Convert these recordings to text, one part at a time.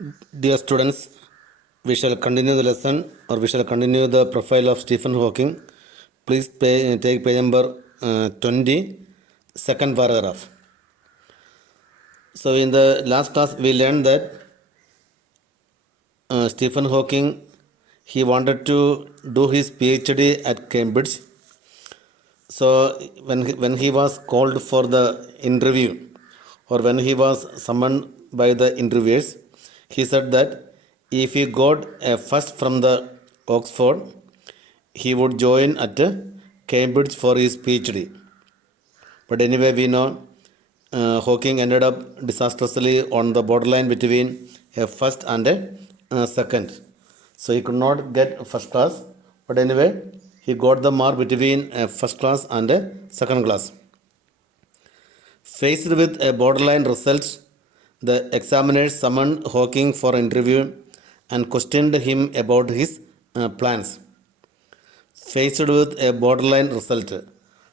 Dear students, we shall continue the lesson or we shall continue the profile of Stephen Hawking. Please take page number 20, second paragraph. So, in the last class, we learned that Stephen Hawking he wanted to do his PhD at Cambridge. So, when he was called for the interview or when he was summoned by the interviewers, he said that if he got a first from the Oxford, he would join at Cambridge for his PhD. But anyway, we know Hawking ended up disastrously on the borderline between a first and a second. So he could not get first class, but anyway, he got the mark between a first class and a second class. Faced with a borderline result, the examiners summoned Hawking for interview and questioned him about his plans. Faced with a border line result.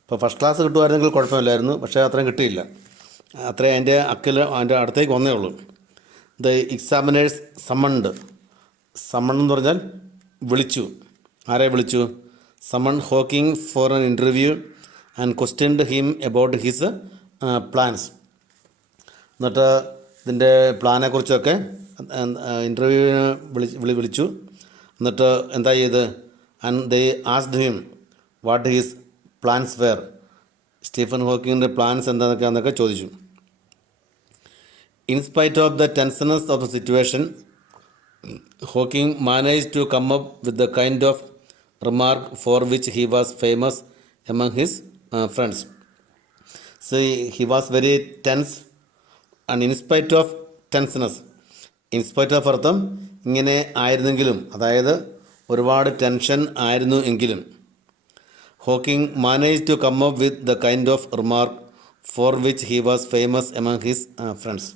ഇപ്പോൾ first class കിട്ടുമായിരുന്നെങ്കിൽ കുഴപ്പമില്ലായിരുന്നു, പക്ഷേ അത്രയും കിട്ടിയില്ല. അത്രയും അതിൻ്റെ അടുത്തേക്ക് വന്നേ ഉള്ളൂ. ദ എക്സാമിനേഴ്സ് സമ്മൺഡ് എന്ന് പറഞ്ഞാൽ വിളിച്ചു. ആരെ വിളിച്ചു? Summoned Hawking for an interview and questioned him about his plans. എന്നിട്ട് ഇതിൻ്റെ പ്ലാനെക്കുറിച്ചൊക്കെ ഇൻ്റർവ്യൂവിന് വിളിച്ചു. എന്നിട്ട് എന്താ ചെയ്ത്? And they asked him what his plans were. Stephen ഹോക്കിങ്ങിൻ്റെ പ്ലാൻസ് എന്താണെന്നൊക്കെ ചോദിച്ചു. In spite of the tenseness of the situation, Hawking manage to come up with the kind of remark for which he was famous among his friends. So he was very tense and in spite of tenseness. In spite of അർത്ഥം ഇങ്ങനെ ആയിരുന്നെങ്കിലും, അതായത് ഒരുപാട് tension ആയിരുന്നു എങ്കിലും, Hawking manage to come up with the kind of remark for which he was famous among his friends.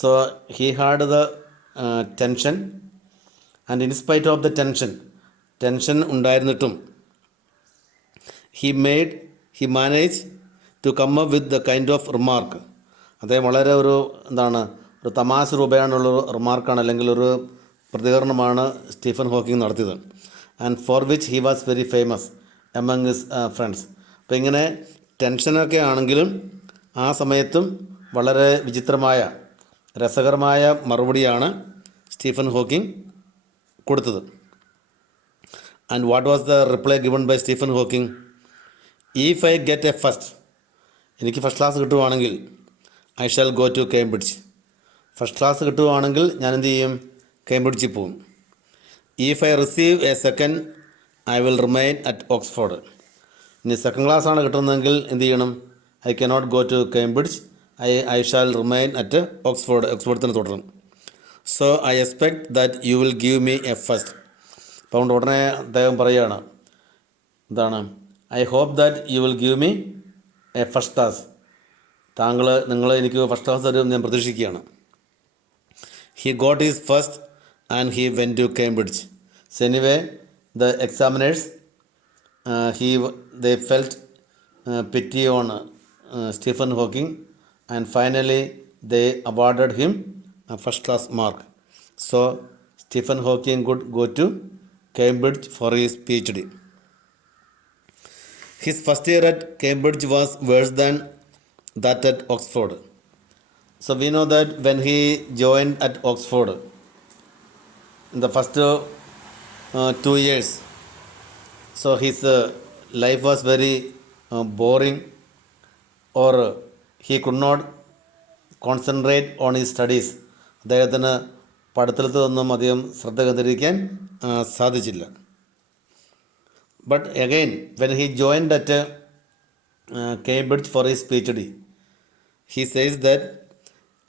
So he had the tension and in spite of the tension ഉണ്ടായിരുന്നിട്ടും he manage to come up with the kind of remark. അദ്ദേഹം വളരെ ഒരു തമാശ രൂപേണുള്ളൊരു റിമാർക്കാണ്, അല്ലെങ്കിൽ ഒരു പ്രതികരണമാണ് സ്റ്റീഫൻ ഹോക്കിംഗ് നടത്തിയത്. And for which he was very famous among his friends. അപ്പോൾ ഇങ്ങനെ ടെൻഷനൊക്കെ ആണെങ്കിലും ആ സമയത്തും വളരെ വിചിത്രമായ രസകരമായ മറുപടിയാണ് സ്റ്റീഫൻ ഹോക്കിംഗ് കൊടുത്തത്. And what was the reply given by Stephen Hawking? If I get a first, എനിക്ക് ഫസ്റ്റ് ക്ലാസ് കിട്ടുവാണെങ്കിൽ I shall go to Cambridge. First class കിട്ടുവാണെങ്കിൽ ഞാൻ എന്ത് ചെയ്യും? കേംബ്രിഡ്ജിൽ പോവും. If I receive a second I will remain at Oxford. ഇനി second class ആണ് കിട്ടുന്നതെങ്കിൽ എന്ത് ചെയ്യണം? I cannot go to Cambridge, I shall remain at Oxford തന്നെ തുടരും. So I expect that you will give me a first. അപ്പോൾ അതുകൊണ്ട് ഉടനെ അദ്ദേഹം പറയുകയാണ്, I hope that you will give me a first class. നിങ്ങൾ എനിക്ക് ഫസ്റ്റ് ക്ലാസ് തരും ഞാൻ പ്രതീക്ഷിക്കുകയാണ്. He got his first and he went to Cambridge. So anyway, the examiners they felt pity on Stephen Hawking, and finally they awarded him a first class mark. So Stephen Hawking could go to Cambridge for his PhD. His first year at Cambridge was worse than that at Oxford. So we know that when he joined at Oxford, in the first 2 years, so his life was very boring, or he could not concentrate on his studies. അദ്ദേഹത്തിന് പഠിത്തത്തിലൊന്നും അധികം ശ്രദ്ധ കേന്ദ്രീകരിക്കാൻ സാധിച്ചില്ല. But again, when he joined at Cambridge for his PhD, he says that,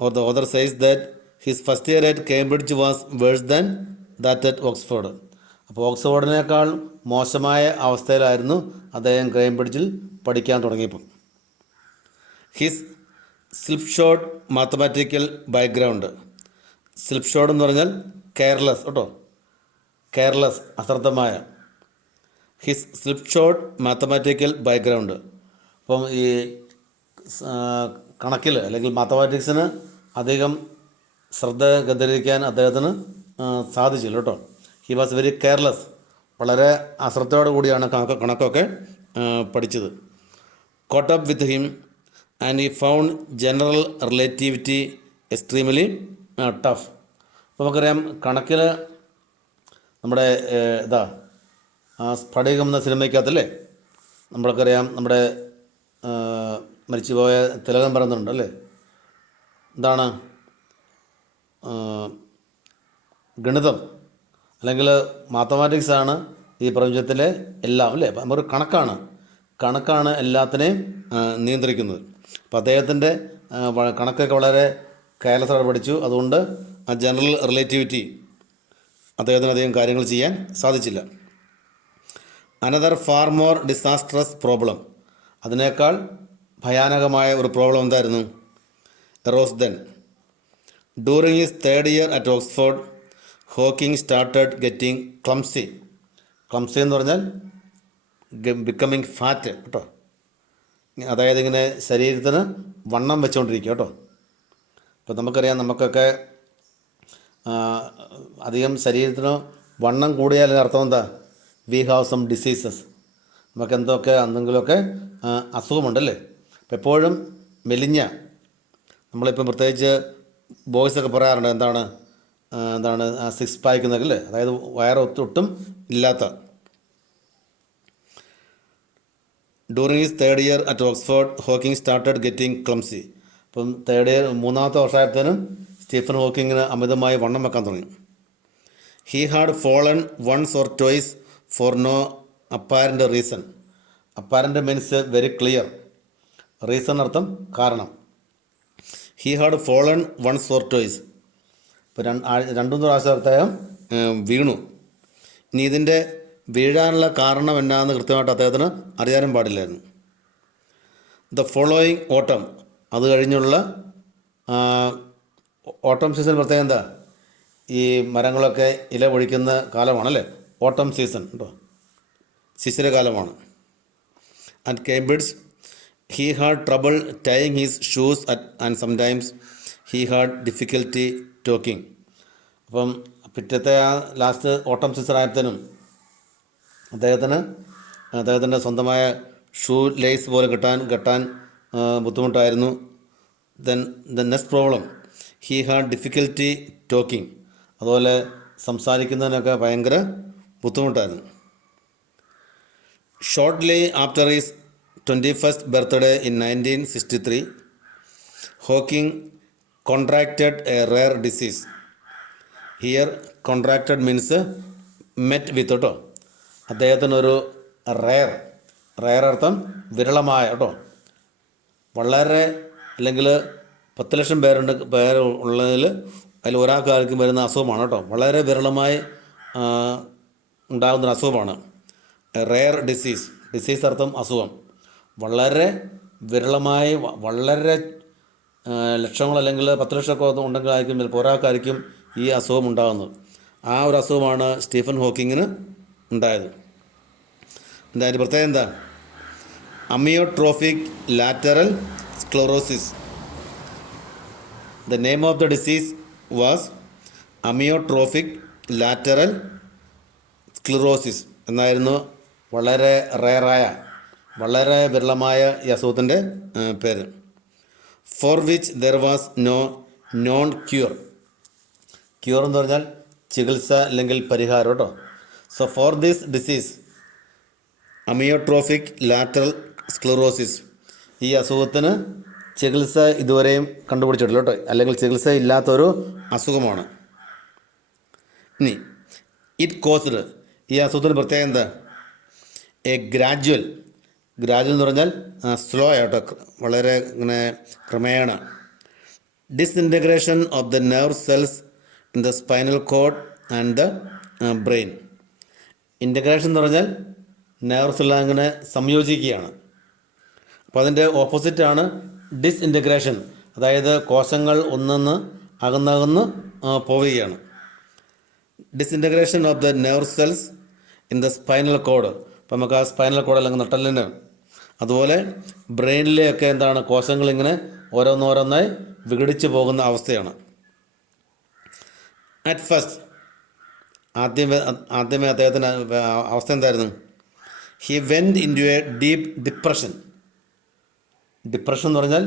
or the author says that, his first year at Cambridge was worse than that at Oxford. അപ്പോൾ ഓക്സ്ഫോർഡിനേക്കാൾ മോശമായ അവസ്ഥയിലായിരുന്നു അദ്ദേഹം കേംബ്രിഡ്ജിൽ പഠിക്കാൻ തുടങ്ങിയപ്പോൾ. His slipshod mathematical background. Slipshod എന്ന് പറഞ്ഞാൽ careless അശ്രദ്ധമായ. His slipshod mathematical background. അപ്പം ഈ കണക്കിൽ അല്ലെങ്കിൽ മാത്തമാറ്റിക്സിന് അധികം ശ്രദ്ധ കേന്ദ്രീകരിക്കാൻ അദ്ദേഹത്തിന് സാധിച്ചില്ല കേട്ടോ. He was very careless. വളരെ അശ്രദ്ധയോടു കൂടിയാണ് കണക്കൊക്കെ പഠിച്ചത്. Caught up with him and he found general relativity extremely tough. അപ്പോൾ നമുക്കറിയാം കണക്കിൽ നമ്മുടെ സ്ഫടികം എന്ന സിനിമയ്ക്കകത്തല്ലേ നമ്മൾക്കറിയാം നമ്മുടെ മരിച്ചുപോയ തിലകൻ പറയുന്നുണ്ട് അല്ലേ, എന്താണ് ഗണിതം അല്ലെങ്കിൽ മാത്തമാറ്റിക്സാണ് ഈ പ്രപഞ്ചത്തിലെ എല്ലാം അല്ലേ. അപ്പം ഒരു കണക്കാണ് എല്ലാത്തിനെയും നിയന്ത്രിക്കുന്നത്. അപ്പോൾ അദ്ദേഹത്തിൻ്റെ കണക്കൊക്കെ വളരെ കെയർലെസ്സായിട്ട് പഠിച്ചു. അതുകൊണ്ട് ആ ജനറൽ റിലേറ്റിവിറ്റി അദ്ദേഹത്തിന് അധികം കാര്യങ്ങൾ ചെയ്യാൻ സാധിച്ചില്ല. Another far more disastrous problem, അതിനേക്കാൾ ഭയാനകമായ ഒരു പ്രോബ്ലം എന്തായിരുന്നു? Eros then. During his third year at Oxford Hawking started getting clumsy. Clumsy എന്ന് പറഞ്ഞാൽ ബിക്കമിങ് ഫാറ്റ് കേട്ടോ. അതായത് ഇങ്ങനെ ശരീരത്തിന് വണ്ണം വെച്ചുകൊണ്ടിരിക്കുക കേട്ടോ. ഇപ്പോൾ നമുക്കറിയാം നമുക്കൊക്കെ അധികം ശരീരത്തിന് വണ്ണം കൂടിയാൽ അർത്ഥം എന്താ? We have some diseases. നമുക്ക് എന്തെങ്കിലുമൊക്കെ അസുഖമുണ്ടല്ലേ. അപ്പോൾ എപ്പോഴും മെലിഞ്ഞ, നമ്മളിപ്പം പ്രത്യേകിച്ച് ബോയ്സൊക്കെ പറയാറുണ്ട് എന്താണ് 6 പാക്ക് എന്നൊക്കെ അല്ലേ, അതായത് വയറൊട്ടും ഇല്ലാത്ത. During his third year at Oxford Hawking started getting clumsy. അപ്പം തേർഡ് ഇയർ 3ാമത്തെ വർഷമായപ്പോഴത്തേനും സ്റ്റീഫൻ ഹോക്കിങ്ങിന് അമിതമായി വണ്ണം വെക്കാൻ തുടങ്ങി. He had fallen once or twice for no apparent reason. Apparent means very clear, reason അർത്ഥം കാരണം. He had fallen once or twice. ഇപ്പോൾ 2-3 പ്രാവശ്യം അദ്ദേഹം വീണു. ഇനി ഇതിൻ്റെ വീഴാനുള്ള കാരണം എന്നാന്ന് കൃത്യമായിട്ട് അദ്ദേഹത്തിന് അറിയാനും പാടില്ലായിരുന്നു. ദ ഫോളോയിങ് ഓട്ടം, അത് കഴിഞ്ഞുള്ള ഓട്ടം സീസൺ പ്രത്യേകം എന്താ? ഈ മരങ്ങളൊക്കെ ഇല പൊഴിക്കുന്ന കാലമാണല്ലേ ഓട്ടം സീസൺ കേട്ടോ, ശിശിരകാലമാണ്. At Cambridge he had trouble tying his shoes and sometimes he had difficulty talking. അപ്പം പിറ്റത്തെ ആ ലാസ്റ്റ് ഓട്ടം സീസൺ ആയപ്പോഴത്തേനും അദ്ദേഹത്തിൻ്റെ സ്വന്തമായ ഷൂ ലേസ് പോലെ കെട്ടാൻ ബുദ്ധിമുട്ടായിരുന്നു. Then the next problem he had difficulty talking. അതുപോലെ സംസാരിക്കുന്നതിനൊക്കെ ഭയങ്കര ബുദ്ധിമുട്ടായിരുന്നു. Shortly after his 21st birthday in 1963 Hawking contracted A rare disease. Here contracted means met വിത്ത് കേട്ടോ. അദ്ദേഹത്തിനൊരു റെയർ അർത്ഥം വിരളമായ കേട്ടോ. വളരെ അല്ലെങ്കിൽ 10 ലക്ഷം പേര് ഉള്ളതിൽ അതിൽ ഒരാൾക്കാർക്കും വരുന്ന അസുഖമാണ് കേട്ടോ. വളരെ വിരളമായി ഉണ്ടാകുന്നൊരു അസുഖമാണ് റെയർ ഡിസീസ് അർത്ഥം അസുഖം. വളരെ വിരളമായി വളരെ ലക്ഷങ്ങൾ അല്ലെങ്കിൽ 10 ലക്ഷമൊക്കെ ഉണ്ടെങ്കിലായിരിക്കും ചിലപ്പോൾ ഒരാൾക്കായിരിക്കും ഈ അസുഖം ഉണ്ടാകുന്നത്. ആ ഒരു അസുഖമാണ് സ്റ്റീഫൻ ഹോക്കിങ്ങിന് ഉണ്ടായത്. അതിൻ്റെ പ്രത്യേകത എന്താ? Amyotrophic lateral sclerosis. The name of the disease was amyotrophic lateral sclerosis എന്നായിരുന്നു വളരെ റെയറായ വളരെ വിരളമായ ഈ അസുഖത്തിൻ്റെ പേര്. For which there was no known cure എന്ന് പറഞ്ഞാൽ ചികിത്സ അല്ലെങ്കിൽ പരിഹാരം കേട്ടോ. So for this disease amyotrophic lateral sclerosis, ഈ അസുഖത്തിന് ചികിത്സ ഇതുവരെയും കണ്ടുപിടിച്ചിട്ടില്ല കേട്ടോ, അല്ലെങ്കിൽ ചികിത്സ ഇല്ലാത്തൊരു അസുഖമാണ്. ഇനി ഇറ്റ് കോസ്ഡ്, ഈ അസുഖത്തിന് പ്രത്യേകം എന്താ? എ ഗ്രാജുവൽ എന്ന് പറഞ്ഞാൽ സ്ലോ ആയിട്ടോ, വളരെ ഇങ്ങനെ ക്രമേണ. Disintegration of the nerve cells in the spinal cord and the brain. Integration എന്ന് പറഞ്ഞാൽ നെർവ്സ് എല്ലാം ഇങ്ങനെ സംയോജിക്കുകയാണ്. അപ്പോൾ അതിൻ്റെ ഓപ്പോസിറ്റാണ് ഡിസ്ഇൻറ്റഗ്രേഷൻ, അതായത് കോശങ്ങൾ ഒന്നൊന്ന് അകന്നകന്ന് പോവുകയാണ്. Disintegration of the nerve cells in the spinal cord. അപ്പോൾ നമുക്ക് ആ സ്പൈനൽ കോഡ് അല്ലെങ്കിൽ നട്ടലിന്, അതുപോലെ ബ്രെയിനിലെയൊക്കെ എന്താണ് കോശങ്ങളിങ്ങനെ ഓരോന്നോരോന്നായി വിഘടിച്ച് പോകുന്ന അവസ്ഥയാണ്. അറ്റ് ഫസ്റ്റ് ആദ്യമേ ആദ്യമേ അദ്ദേഹത്തിന് അവസ്ഥ എന്തായിരുന്നു? He went into a deep depression. Depression എന്ന് പറഞ്ഞാൽ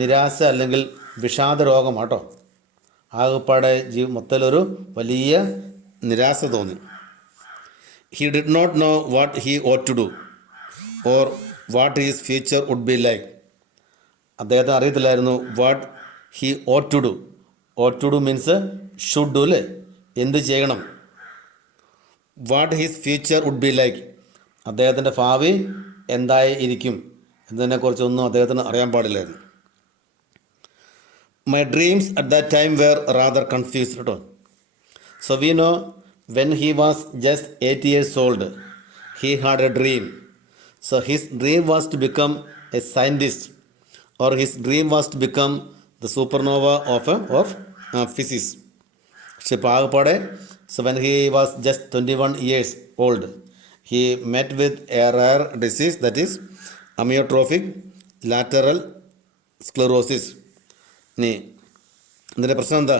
നിരാശ അല്ലെങ്കിൽ വിഷാദ രോഗം കേട്ടോ. ആകെപ്പാടെ മൊത്തത്തിലൊരു വലിയ നിരാശ തോന്നി. He did not know what he ought to do or what his future would be like. അദ്ദേഹത്തിന് അറിയത്തില്ലായിരുന്നു what he ought to do. Ought to do means should do അല്ലേ, എന്ത് ചെയ്യണം. What his future would be like, അദ്ദേഹത്തിൻ്റെ ഭാവി എന്തായി ഇരിക്കും എന്നതിനെക്കുറിച്ചൊന്നും അദ്ദേഹത്തിന് അറിയാൻ പാടില്ലായിരുന്നു. My dreams at that time were rather confused കേട്ടോ. So we know when he was just 8 years old he had a dream. So his dream was to become a scientist, or his dream was to become the supernova of physics. പക്ഷെ ഇപ്പോൾ ആകെപ്പാടെ so when he was just 21 years old he met with a rare disease, that is amyotrophic lateral sclerosis. ഇനി ഇതിൻ്റെ പ്രശ്നം എന്താ?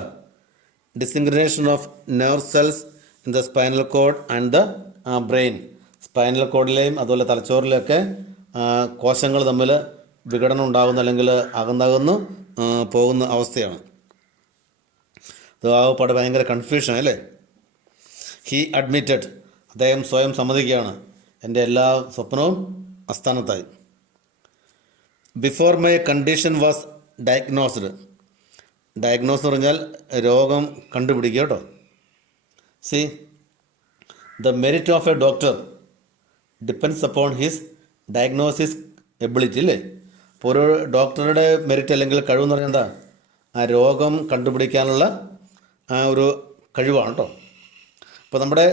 Disintegration of nerve cells in the spinal cord and the brain. Spinal കോഡിലെയും അതുപോലെ തലച്ചോറിലെയൊക്കെ കോശങ്ങൾ തമ്മിൽ വിഘടനം ഉണ്ടാകുന്ന അല്ലെങ്കിൽ അകന്നകന്ന് പോകുന്ന അവസ്ഥയാണ്. അത് ആകെപ്പാടെ ഭയങ്കര കൺഫ്യൂഷൻ അല്ലേ. ഹി അഡ്മിറ്റഡ്, അദ്ദേഹം സ്വയം സമ്മതിക്കുകയാണ്, എൻ്റെ എല്ലാ സ്വപ്നവും അസ്ഥാനത്തായി. Before my condition was diagnosed. Diagnose എന്ന് പറഞ്ഞാൽ രോഗം കണ്ടുപിടിക്കുക കേട്ടോ. See the merit of a doctor depends upon his diagnosis ability അല്ലേ. അപ്പോൾ ഒരു ഡോക്ടറുടെ മെറിറ്റ് അല്ലെങ്കിൽ കഴിവെന്ന് പറഞ്ഞാൽ എന്താ? ആ രോഗം കണ്ടുപിടിക്കാനുള്ള ആ ഒരു കഴിവാണ് കേട്ടോ. അപ്പോൾ നമ്മുടെ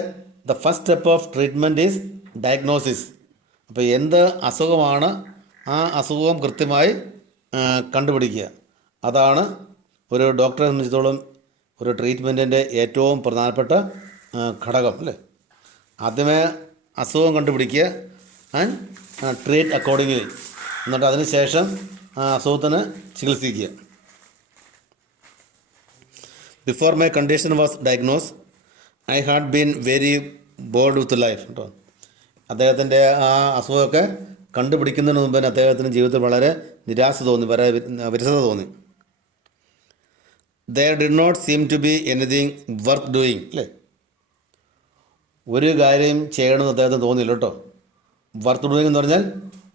the first step of treatment is diagnosis. അപ്പോൾ എന്ത് അസുഖമാണ് ആ അസുഖം കൃത്യമായി കണ്ടുപിടിക്കുക. അതാണ് ഒരു ഡോക്ടറെ സംബന്ധിച്ചിടത്തോളം ഒരു ട്രീറ്റ്മെൻറ്റിൻ്റെ ഏറ്റവും പ്രധാനപ്പെട്ട ഘടകം അല്ലേ. ആദ്യമേ അസുഖം കണ്ടുപിടിക്കുക ആൻഡ് ട്രീറ്റ് അക്കോർഡിംഗ്ലി, എന്നിട്ട് അതിന് ശേഷം ആ അസുഖത്തിന് ചികിത്സിക്കുക. Before my condition was diagnose I had been very bored with life കേട്ടോ. അദ്ദേഹത്തിൻ്റെ ആ അസുഖമൊക്കെ കണ്ടുപിടിക്കുന്നതിന് മുമ്പ് തന്നെ അദ്ദേഹത്തിന് ജീവിതത്തിൽ വളരെ നിരാശ തോന്നി, വളരെ വിരസത തോന്നി. There did not seem to be anything worth doing അല്ലേ. ഒരു കാര്യം ചെയ്യണമെന്ന് അദ്ദേഹത്തിന് തോന്നിയില്ല കേട്ടോ. വർത്ത് ഡൂയിങ് എന്ന് പറഞ്ഞാൽ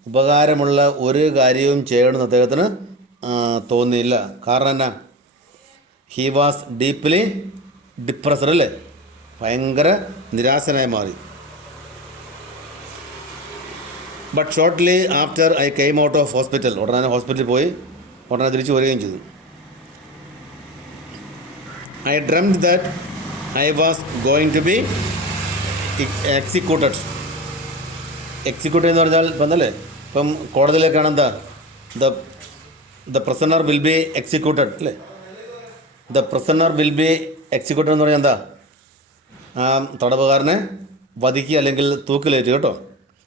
ഉപകാരമുള്ള ഒരു കാര്യവും ചെയ്യണമെന്ന് അദ്ദേഹത്തിന് തോന്നിയില്ല. കാരണം എന്നാ? ഹി വാസ് ഡീപ്ലി ഡിപ്രസ്ഡ് അല്ലേ, ഭയങ്കര നിരാശനായി മാറി. But shortly after I came out of hospital, ഉടനെ ഹോസ്പിറ്റലിൽ പോയി ഉടനെ തിരിച്ചു വരികയും ചെയ്തു. I dreamt that I was going to be executed. Executive എന്ന് പറഞ്ഞാൽ ഇപ്പം എന്നല്ലേ, ഇപ്പം കോടതിയിലേക്കാണ് എന്താ ദ പ്രസണർ വിൽ ബി എക്സിക്യൂട്ടഡ് അല്ലേ. ദ പ്രസണർ വിൽ ബി എക്സിക്യൂട്ടഡ് എന്ന് പറഞ്ഞാൽ എന്താ? ആ തടവുകാരനെ വധിക്കുക അല്ലെങ്കിൽ തൂക്കിലേറ്റുക കേട്ടോ.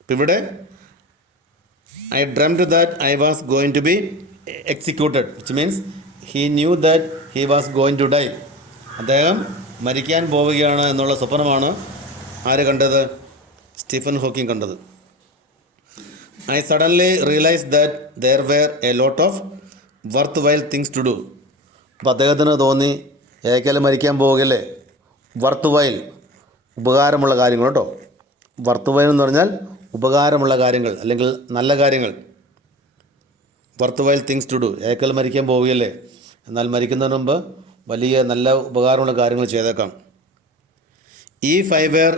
ഇപ്പം ഇവിടെ I dreamed that I was going to be executed, which means he knew that he was going to die. അദ്ദേഹം മരിക്കാൻ പോവുകയാണ് എന്നുള്ള സ്വപ്നമാണ് ആര് കണ്ടത്? സ്റ്റീഫൻ ഹോക്കിംഗ് കണ്ടത്. I suddenly realise that there were a lot of worthwhile things to do. അപ്പോൾ അദ്ദേഹത്തിന് തോന്നി ഏകലും മരിക്കാൻ പോവുകയല്ലേ, വർത്ത് വൈൽ ഉപകാരമുള്ള കാര്യങ്ങൾ കേട്ടോ. വർത്ത് വൈൽ എന്ന് പറഞ്ഞാൽ ഉപകാരമുള്ള കാര്യങ്ങൾ അല്ലെങ്കിൽ നല്ല കാര്യങ്ങൾ. Worthwhile things to do, ഏകൽ മരിക്കാൻ പോവുകയല്ലേ, എന്നാൽ മരിക്കുന്നതിന് മുമ്പ് വലിയ നല്ല ഉപകാരമുള്ള കാര്യങ്ങൾ ചെയ്തേക്കാം. If I were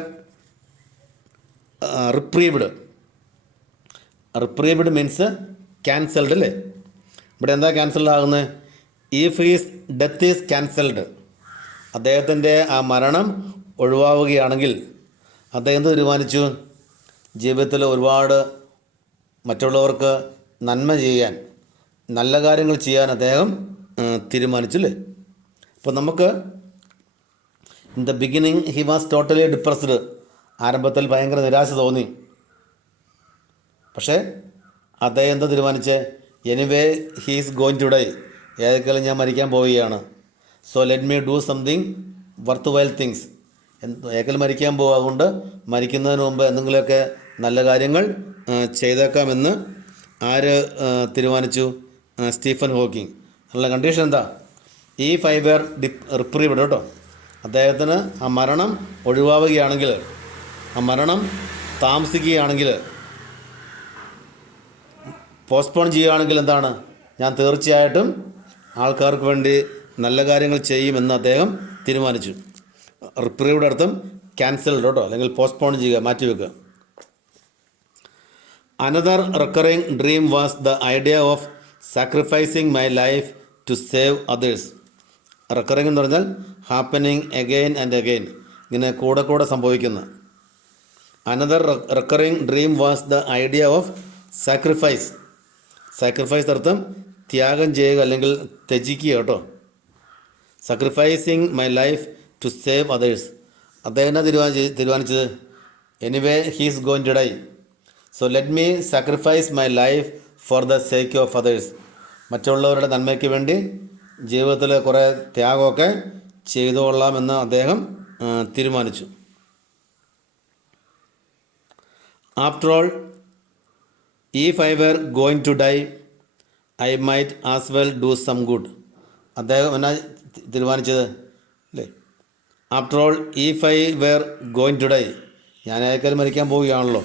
reprieved means cancelled അല്ലേ. ഇവിടെ എന്താ ക്യാൻസൽഡ് ആകുന്നത്? If his death is cancelled, അദ്ദേഹത്തിൻ്റെ ആ മരണം ഒഴിവാവുകയാണെങ്കിൽ അദ്ദേഹം എന്ത് തീരുമാനിച്ചു? ജീവിതത്തിൽ ഒരുപാട് മറ്റുള്ളവർക്ക് നന്മ ചെയ്യാൻ, നല്ല കാര്യങ്ങൾ ചെയ്യാൻ അദ്ദേഹം തീരുമാനിച്ചില്ലേ. അപ്പോൾ നമുക്ക് in the beginning he was totally depressed, ആരംഭത്തിൽ ഭയങ്കര നിരാശ തോന്നി. പക്ഷേ അദ്ദേഹം എന്താ തീരുമാനിച്ചേ? Anyway he is going to die, ഏതൊക്കെയാലും ഞാൻ മരിക്കാൻ പോവുകയാണ്. So let me do something worthwhile things. ഏക്കൽ മരിക്കാൻ പോകും, അതുകൊണ്ട് മരിക്കുന്നതിന് മുമ്പ് എന്തെങ്കിലുമൊക്കെ നല്ല കാര്യങ്ങൾ ചെയ്തേക്കാമെന്ന് ആര് തീരുമാനിച്ചു? Stephen Hawking. നല്ല കണ്ടീഷൻ എന്താ? ഈ 5 year റിപ്രീവ്ഡ് കേട്ടോ. അദ്ദേഹത്തിന് ആ മരണം ഒഴിവാവുകയാണെങ്കിൽ, ആ മരണം താമസിക്കുകയാണെങ്കിൽ, പോസ്റ്റ്പോൺ ചെയ്യുകയാണെങ്കിൽ എന്താണ്, ഞാൻ തീർച്ചയായിട്ടും ആൾക്കാർക്ക് വേണ്ടി നല്ല കാര്യങ്ങൾ ചെയ്യുമെന്ന് അദ്ദേഹം തീരുമാനിച്ചു. റിപ്രീവ്ഡ് അർത്ഥം ക്യാൻസൽഡ് കേട്ടോ, അല്ലെങ്കിൽ പോസ്റ്റ്പോൺ ചെയ്യുക, മാറ്റിവെക്കുക. Another recurring dream was the idea of sacrificing my life to save others. Recurring എന്ന് പറഞ്ഞാൽ ഹാപ്പനിങ് അഗെയിൻ ആൻഡ് അഗെയിൻ, ഇങ്ങനെ കൂടെ കൂടെ സംഭവിക്കുന്ന. Another recurring dream was the idea of sacrifice. Sacrifice അർത്ഥം ത്യാഗം ചെയ്യുക അല്ലെങ്കിൽ ത്യജിക്കുക കേട്ടോ. Sacrificing my life to save others. അദ്ദേഹം തീരുമാനിച്ചത് anyway he's going to die, so let me sacrifice my life for the sake of others. മറ്റുള്ളവരുടെ നന്മയ്ക്ക് വേണ്ടി ജീവിതത്തിൽ കുറേ ത്യാഗമൊക്കെ ചെയ്തു കൊള്ളാമെന്ന് അദ്ദേഹം തീരുമാനിച്ചു. After all if I were going to die I might as well do some good. അദ്ദേഹം എന്നാ തീരുമാനിച്ചത് അല്ലേ? After all if I were going to die, ഞാൻ ഏക്കൽ മരിക്കാൻ പോവുകയാണല്ലോ.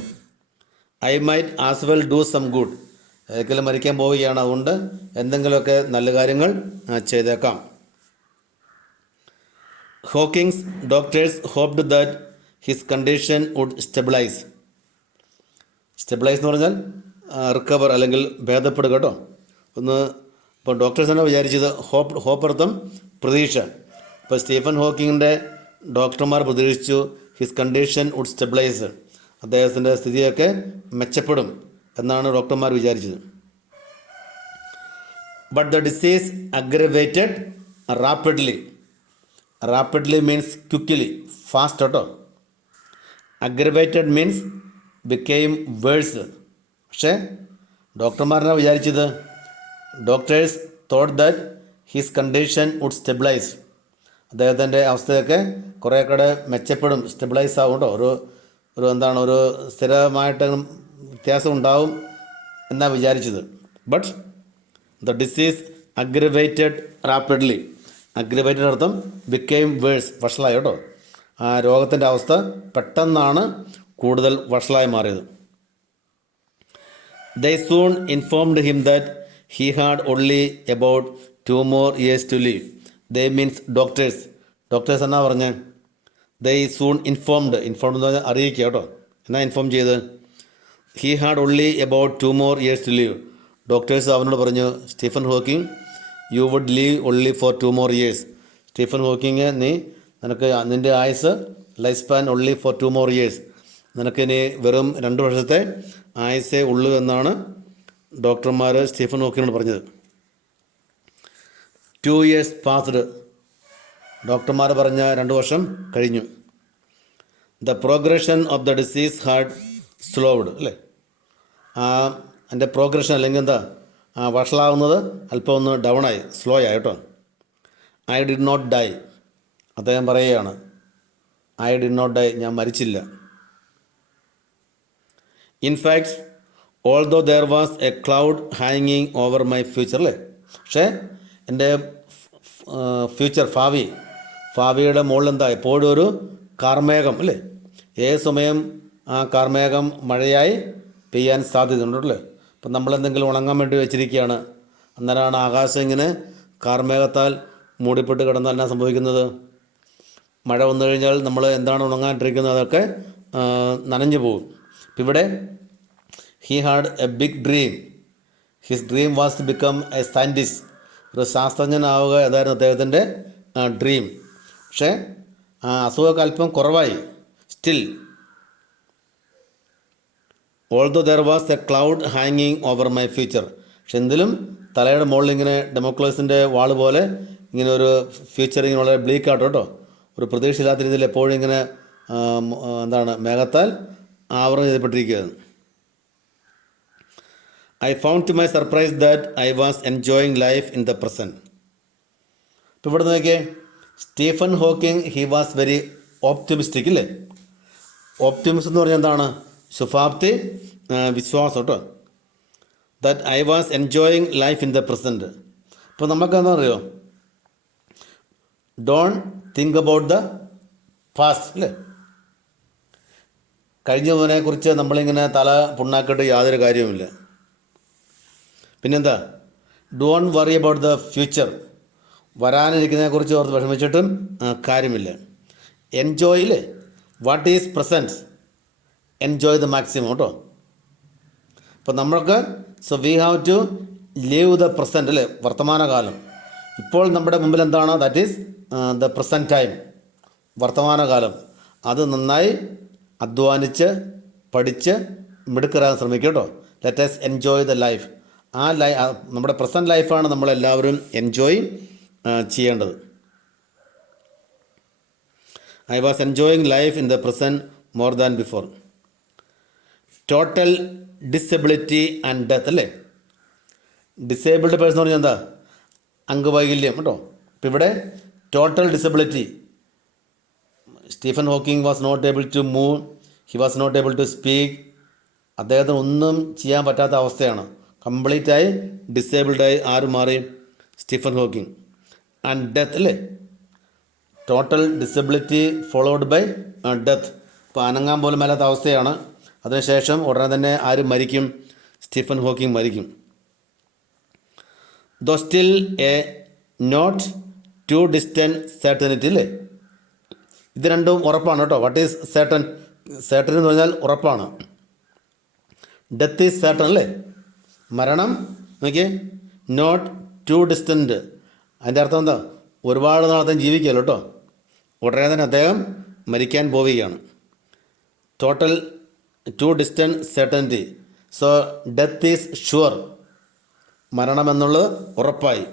I might as well do some good, ഏക്കൽ മരിക്കാൻ പോവുകയാണ്, അതുകൊണ്ട് എന്തെങ്കിലുമൊക്കെ നല്ല കാര്യങ്ങൾ ചെയ്തേക്കാം. Hawking's doctors hoped that his condition would stabilise. Stabilise എന്ന് പറഞ്ഞാൽ റിക്കവർ അല്ലെങ്കിൽ ഭേദപ്പെടുക കേട്ടോ. ഇപ്പോൾ ഡോക്ടേഴ്സ് തന്നെ വിചാരിച്ചത് ഹോപ്പ് അർത്ഥം പ്രതീക്ഷ. ഇപ്പോൾ സ്റ്റീഫൻ ഹോക്കിങ്ങിൻ്റെ ഡോക്ടർമാർ പ്രതീക്ഷിച്ചു ഹിസ് കണ്ടീഷൻ വുഡ് സ്റ്റെബിലൈസ്, അദ്ദേഹത്തിൻ്റെ സ്ഥിതിയൊക്കെ മെച്ചപ്പെടും എന്നാണ് ഡോക്ടർമാർ വിചാരിച്ചത്. But the disease aggravated rapidly. Rapidly means quickly, fast കേട്ടോ. Aggravated means became worse. പക്ഷേ ഡോക്ടർമാരാണ് വിചാരിച്ചത്, doctors thought that his condition would stabilise, അദ്ദേഹത്തിൻ്റെ അവസ്ഥയൊക്കെ കുറേ കൂടെ മെച്ചപ്പെടും, സ്റ്റെബിലൈസ് ആവും കേട്ടോ. ഒരു സ്ഥിരമായിട്ട് വ്യത്യാസം ഉണ്ടാവും എന്നാണ് വിചാരിച്ചത്. But the disease aggravated rapidly. Aggravated അർത്ഥം ബിക്കെയിം വേഴ്സ്, വഷളായി കേട്ടോ. ആ രോഗത്തിൻ്റെ അവസ്ഥ പെട്ടെന്നാണ് കൂടുതൽ വഷളായി മാറിയത്. They soon informed him that he had only about 2 more years to live. They means doctors. Doctors എന്നാ പറഞ്ഞ് they soon informed എന്ന് പറഞ്ഞാൽ അറിയിക്കുക കേട്ടോ. എന്നാ ഇൻഫോം ചെയ്ത്? he had only about 2 more years to live. Doctors അവനോട് പറഞ്ഞു, Stephen Hawking you would live only for 2 more years. Stephen Hawking നിൻ്റെ ആയുസ് life span only for 2 more years. നിനക്കിനി വെറും 2 വർഷത്തെ ആയുസേ ഉള്ളൂ എന്നാണ് ഡോക്ടർമാർ സ്റ്റീഫൻ ഹോക്കിങ്ങിനോട് പറഞ്ഞത്. 2 years passed. ഡോക്ടർമാർ പറഞ്ഞ 2 വർഷം കഴിഞ്ഞു. The progression of the disease had slowed അല്ലേ? എൻ്റെ പ്രോഗ്രഷൻ അല്ലെങ്കിൽ എന്താ വഷളാവുന്നത് അല്പം ഒന്ന് ഡൗണായി, സ്ലോ ആയി കേട്ടോ. I did not die. അദ്ദേഹം പറയുകയാണ്, ഐ ഡിഡ് നോട്ട് ഡൈ, ഞാൻ മരിച്ചില്ല. In fact although there was a cloud ഹാങ്ങിങ് ഓവർ മൈ ഫ്യൂച്ചർ അല്ലേ? പക്ഷേ എൻ്റെ ഫ്യൂച്ചർ, ഭാവിയുടെ മുകളിൽ എന്താ എപ്പോഴും ഒരു കാർമേഘം അല്ലേ? ഏത് സമയം ആ കാർമേഘം മഴയായി പെയ്യാൻ സാധ്യതയുണ്ട് അല്ലേ? അപ്പം നമ്മളെന്തെങ്കിലും ഉണങ്ങാൻ വേണ്ടി വെച്ചിരിക്കുകയാണ്, അന്നേരമാണ് ആകാശം ഇങ്ങനെ കാർമേഘത്താൽ മൂടിപ്പെട്ട് കിടന്നാൽ എന്നാ സംഭവിക്കുന്നത്? മഴ വന്നു കഴിഞ്ഞാൽ നമ്മൾ എന്താണ് ഉണങ്ങാണ്ടിരിക്കുന്നത് അതൊക്കെ നനഞ്ഞു പോകും. ഇപ്പം ഇവിടെ he had a big dream. His dream was to become a scientist. ഒരു ശാസ്ത്രജ്ഞനാവുക അതായിരുന്നു അദ്ദേഹത്തിൻ്റെ ഡ്രീം. പക്ഷേ അസുഖമൊക്കെ അല്പം കുറവായി. Still although there was a cloud ഹാങ്ങിങ് ഓവർ മൈ ഫ്യൂച്ചർ. പക്ഷെ എന്തിലും തലയുടെ മുകളിൽ ഇങ്ങനെ ഡെമോക്രസിൻ്റെ വാൾ പോലെ ഇങ്ങനെ ഒരു ഫ്യൂച്ചർ ഇങ്ങനെ വളരെ ബ്ലീക്കാട്ടോ കേട്ടോ. ഒരു പ്രതീക്ഷയില്ലാത്ത രീതിയിൽ എപ്പോഴും ഇങ്ങനെ മേഘത്താൽ ആവരണം ചെയ്യപ്പെട്ടിരിക്കുകയാണ്. I found to my surprise that I was enjoying life in the present. ഇപ്പോൾ ഇവിടെ നോക്കിയേ, Stephen Hawking he was very optimistic അല്ലേ. ഓപ്റ്റിമിസം എന്ന് പറഞ്ഞാൽ എന്താണ്? ശുഭാപ്തി, വിശ്വാസം കേട്ടോ. That I was enjoying life in the present. ഇപ്പോൾ നമുക്കെന്താ അറിയോ, don't think about the past അല്ലേ. കഴിഞ്ഞതിനെക്കുറിച്ച് നമ്മളിങ്ങനെ തല പുണ്ണാക്കിയിട്ട് യാതൊരു കാര്യവുമില്ല. പിന്നെന്താ, don't worry about the future, വരാനിരിക്കുന്നതിനെക്കുറിച്ച് ഓർത്ത് വിഷമിച്ചിട്ടും കാര്യമില്ല. എൻജോയില്ലേ, what is present, enjoy the maximum കേട്ടോ. അപ്പോൾ നമ്മൾക്ക് we have to live the present അല്ലേ, വർത്തമാനകാലം. ഇപ്പോൾ നമ്മുടെ മുമ്പിൽ എന്താണ്? That is the present time, വർത്തമാനകാലം. അത് നന്നായി അധ്വാനിച്ച് പഠിച്ച് മിടുക്കരാൻ ശ്രമിക്കുക കേട്ടോ. Let us enjoy the life. നമ്മുടെ പ്രസൻറ്റ് ലൈഫാണ് നമ്മളെല്ലാവരും എൻജോയ് ചെയ്യേണ്ടത്. I was enjoying life in the present more than before. Total disability and death അല്ലേ. ഡിസേബിൾഡ് പേഴ്സൺ എന്ന് പറഞ്ഞാൽ എന്താ? അംഗവൈകല്യം കേട്ടോ. അപ്പോൾ ഇവിടെ total disability. Stephen Hawking was not able to move, he was not able to speak. അദ്ദേഹത്തിന് ഒന്നും ചെയ്യാൻ പറ്റാത്ത അവസ്ഥയാണ്. കംപ്ലീറ്റായി ഡിസേബിൾഡായി ആര് മാറി? Stephen Hawking. ആൻഡ് ഡെത്ത് അല്ലേ, total disability followed by death. ഇപ്പോൾ അനങ്ങാൻ പോലും മേലാത്ത അവസ്ഥയാണ്. അതിനുശേഷം ഉടനെ തന്നെ ആര് മരിക്കും? സ്റ്റീഫൻ ഹോക്കിംഗ് മരിക്കും. Though still a not too distant certainty അല്ലേ. ഇത് രണ്ടും ഉറപ്പാണ് കേട്ടോ. What is certain? സെർട്ടൻ എന്ന് പറഞ്ഞാൽ ഉറപ്പാണ്. ഡെത്ത് ഈസ് സെർട്ടൻ അല്ലേ, മരണം. നോക്കിയേ, നോട്ട് ടു ഡിസ്റ്റൻറ്റ്, അതിൻ്റെ അർത്ഥം എന്താ? ഒരുപാട് നാൾ അദ്ദേഹം ജീവിക്കുമല്ലോ കേട്ടോ. ഉടനെ തന്നെ അദ്ദേഹം മരിക്കാൻ പോവുകയാണ്. Total too distant certainty. So death is sure, മരണമെന്നുള്ളത് ഉറപ്പായി.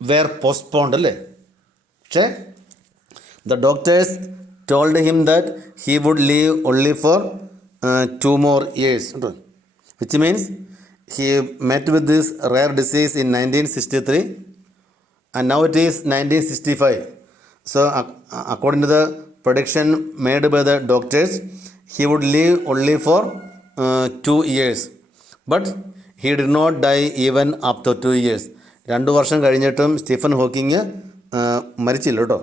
വേർ പോസ്റ്റ്പോണ്ട് അല്ലേ. പക്ഷേ the doctors told him that he would live only for 2 more years, which means he met with this rare disease in 1963 and now it is 1965. So according to the prediction made by the doctors, he would live only for 2 years, but he did not die even after 2 years. 2 വർഷം കഴിഞ്ഞിട്ടും Stephen Hawking മരിച്ചില്ല കേട്ടോ.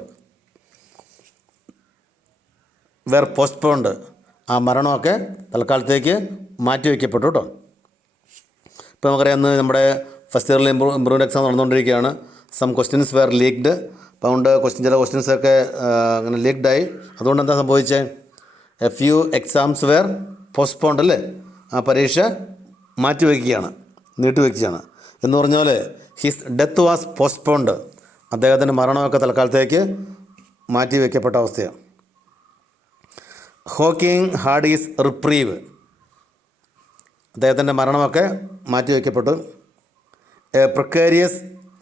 Where postponed, ആ മരണമൊക്കെ തൽക്കാലത്തേക്ക് മാറ്റിവെക്കപ്പെട്ടു കേട്ടോ. ഇപ്പോൾ നമുക്കറിയാം, അന്ന് നമ്മുടെ ഫസ്റ്റ് ഇയറിൽ ഇമ്പ്രൂവ്മെൻറ്റ് എക്സാം നടന്നുകൊണ്ടിരിക്കുകയാണ്. Some questions were leaked. അപ്പോൾ അതുകൊണ്ട് ചില ക്വസ്റ്റ്യൻസൊക്കെ അങ്ങനെ ലീക്ഡായി. അതുകൊണ്ട് എന്താ സംഭവിച്ചത്? A few exams were postponed അല്ലേ. ആ പരീക്ഷ മാറ്റിവെക്കുകയാണ്, നീട്ടിവെക്കുകയാണ്. എന്ന് പറഞ്ഞ പോലെ ഹിസ് ഡെത്ത് വാസ് പോസ്റ്റ്പോണ്ട്, അദ്ദേഹത്തിൻ്റെ മരണമൊക്കെ തൽക്കാലത്തേക്ക് മാറ്റിവെക്കപ്പെട്ട അവസ്ഥയാണ്. ഹോക്കിംഗ് ഹാഡ് ഈസ് റിപ്രീവ്, അദ്ദേഹത്തിൻ്റെ മരണമൊക്കെ മാറ്റിവെക്കപ്പെട്ടു. A precarious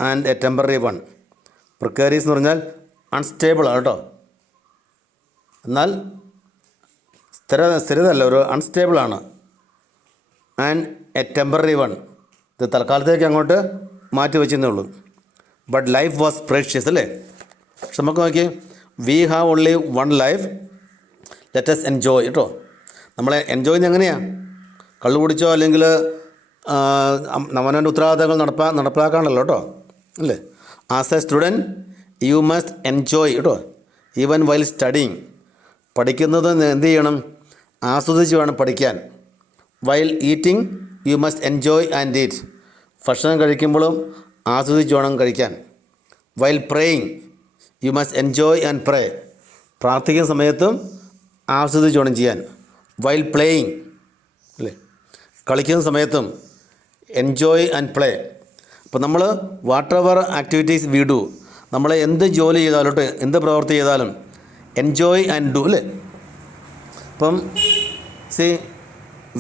and a temporary one. Precarious എന്ന് പറഞ്ഞാൽ അൺസ്റ്റേബിളാണ് കേട്ടോ. എന്നാൽ സ്ഥിരതല്ല, ഒരു അൺസ്റ്റേബിളാണ്. ആൻഡ് എ ടെമ്പററി വൺ, ഇത് തൽക്കാലത്തേക്ക് അങ്ങോട്ട് മാറ്റി വെച്ചേ ഉള്ളൂ. ബട്ട് ലൈഫ് വാസ് പ്രേഷ്യസ് അല്ലേ. പക്ഷെ നമുക്ക് നോക്കി, we have only one life, let us enjoy കേട്ടോ. നമ്മളെ എൻജോയ് ചെയ്യുന്നത് എങ്ങനെയാണ്? കള്ളു കുടിച്ചോ അല്ലെങ്കിൽ അവനവൻ്റെ ഉത്തരവാദിത്തങ്ങൾ നടപ്പാക്കാണല്ലോ കേട്ടോ അല്ലേ. As A student you must enjoy കേട്ടോ, ഈവൻ വൈൽ സ്റ്റഡിങ്. പഠിക്കുന്നത് എന്ത് ചെയ്യണം? ആസ്വദിച്ച് വേണം പഠിക്കാൻ. While eating you must enjoy and eat. ഭക്ഷണം കഴിക്കുമ്പോഴും ആസ്വദിച്ച് വേണം കഴിക്കാൻ. While praying you must enjoy and പ്രേ. പ്രാർത്ഥിക്കുന്ന സമയത്തും ആസ്വദിച്ച് വേണം ചെയ്യാൻ. വൈൽ പ്ലേയിങ് അല്ലേ, കളിക്കുന്ന സമയത്തും എൻജോയ് ആൻഡ് പ്ലേ. അപ്പോൾ നമ്മൾ what ever activities we do, നമ്മൾ എന്ത് ജോലി ചെയ്താലും എന്ത് പ്രവൃത്തി ചെയ്താലും എൻജോയ് ആൻഡ് ഡു അല്ലേ. അപ്പം see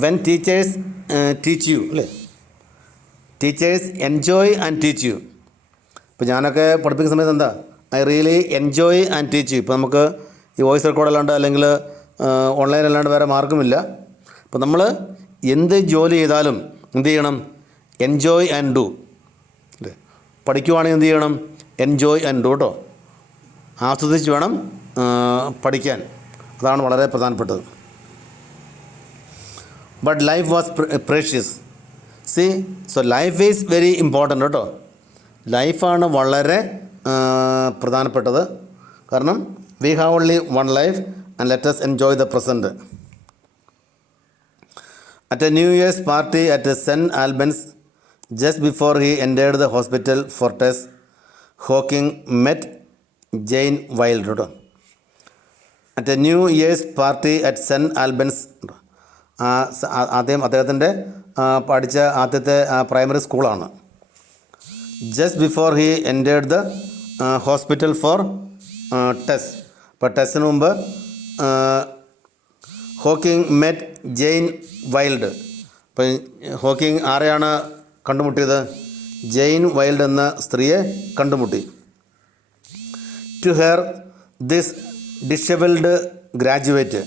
when teachers teach you അല്ലേ, teachers enjoy and teach you. ഇപ്പോൾ ഞാനൊക്കെ പഠിപ്പിക്കുന്ന സമയത്ത് എന്താ, I really enjoy and teach you. ഇപ്പോൾ നമുക്ക് ഈ വോയിസ് റെക്കോർഡ് അല്ലാണ്ട് അല്ലെങ്കിൽ ഓൺലൈൻ അല്ലാണ്ട് വേറെ മാർഗമില്ല. അപ്പോൾ നമ്മൾ എന്ത് ജോലി ചെയ്താലും എന്ത് ചെയ്യണം? എൻജോയ് ആൻഡ് ഡു അല്ലേ. പഠിക്കുവാണെങ്കിൽ എന്ത് ചെയ്യണം? എൻജോയ് ആൻഡ് ഡു കേട്ടോ. ആസ്വദിച്ച് വേണം പഠിക്കാൻ. അതാണ് വളരെ പ്രധാനപ്പെട്ടത്. But life was precious. C, so life is very important കേട്ടോ. ലൈഫാണ് വളരെ പ്രധാനപ്പെട്ടത്. കാരണം we have only one life and let us enjoy the present. At a New Year's party at St. Albans, just before he entered the hospital for tests, Hawking met Jane Wilde. At a New Year's party at St. Albans, അദ്ദേഹത്തിൻ്റെ പഠിച്ച ആദ്യത്തെ primary സ്കൂളാണ്. Just before he entered the hospital for test. അപ്പോൾ ടെസ്റ്റിന് മുമ്പ് Hawking met Jane Wilde. അപ്പം Hawking ആരെയാണ് കണ്ടുമുട്ടിയത്? ജെയിൻ വൈൽഡ് എന്ന സ്ത്രീയെ കണ്ടുമുട്ടി. To her this dishevelled graduate.